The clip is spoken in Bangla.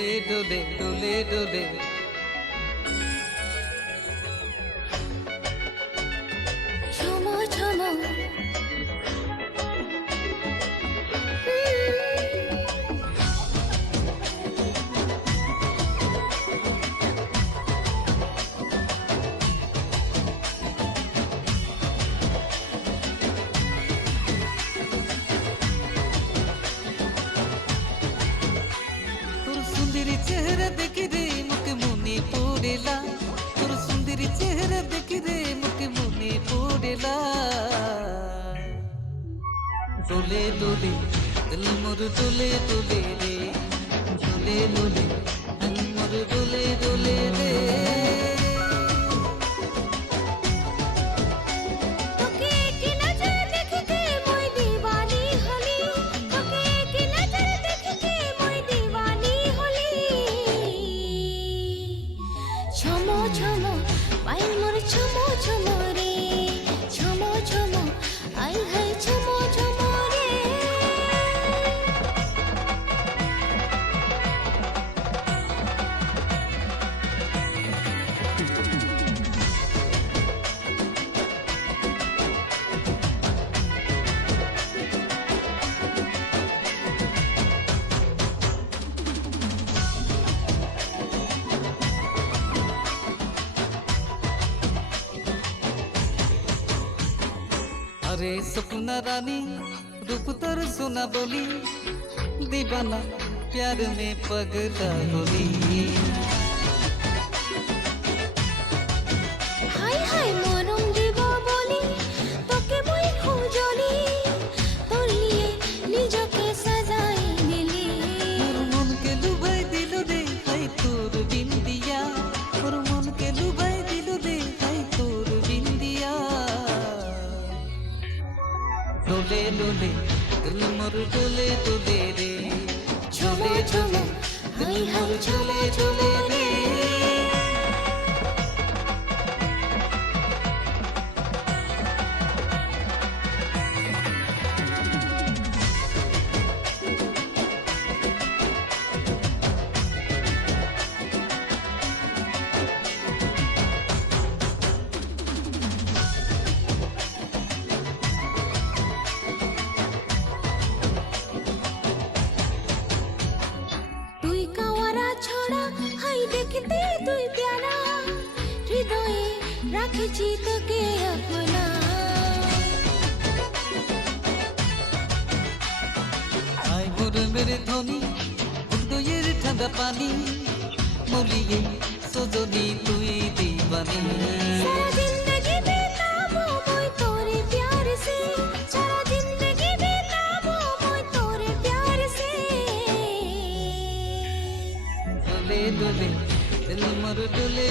डोले डोले डोले डोले ঝমো ঝমো তোর সুন্দরী চেহারা দেখি রে মুখে মনে পড়েলা তোর সুন্দরী চেহারা দেখি রে মুখে মনে পড়েলা डोले डोले दिल मोर डोले डोले रे डोले डोले दिल मोर डोले डोले रे তোকে কি নজর দেখে মই দিवानी হলি তোকে কি নজর দেখে মই দিवानी হলি ঝমো ঝমো পাইল মোর ঝমো ঝমো রে ঝমো ঝমো আই হাই ঝমো ঝমো রে अरे सपना रानी रूप तर सोना बोली दीवाना प्यार में पगला होली হাই হাই মরম দিব বলি তোকে মই খুঁজলি তোর লিয়ে নিজকে সাজাই নিলি मोर मन के लुभाई दिल रे हाय तोर बिंदिया मोर मन के लुभाई दिल रे हाय तोर बिंदिया डोले डोले दिल मोर डोले डोले रे झोले झोले दिल मोर झोले झोले रे তুই কাওয়ারা ছড়া হাই দেখতে তুই প্যারা হৃদয়ে রাখেছি তোকে আপনা আই মোর মেরে ধনী হৃদয়ের ঠান্ডা পানি মলিয়ে সজনী তুই দিবানি সারা জিন্দগি বিতাবো মই তোরে প্যার সে সারা জিন্দগি বিতাবো মই তোরে প্যার সে डोले डोले दिल मोर डोले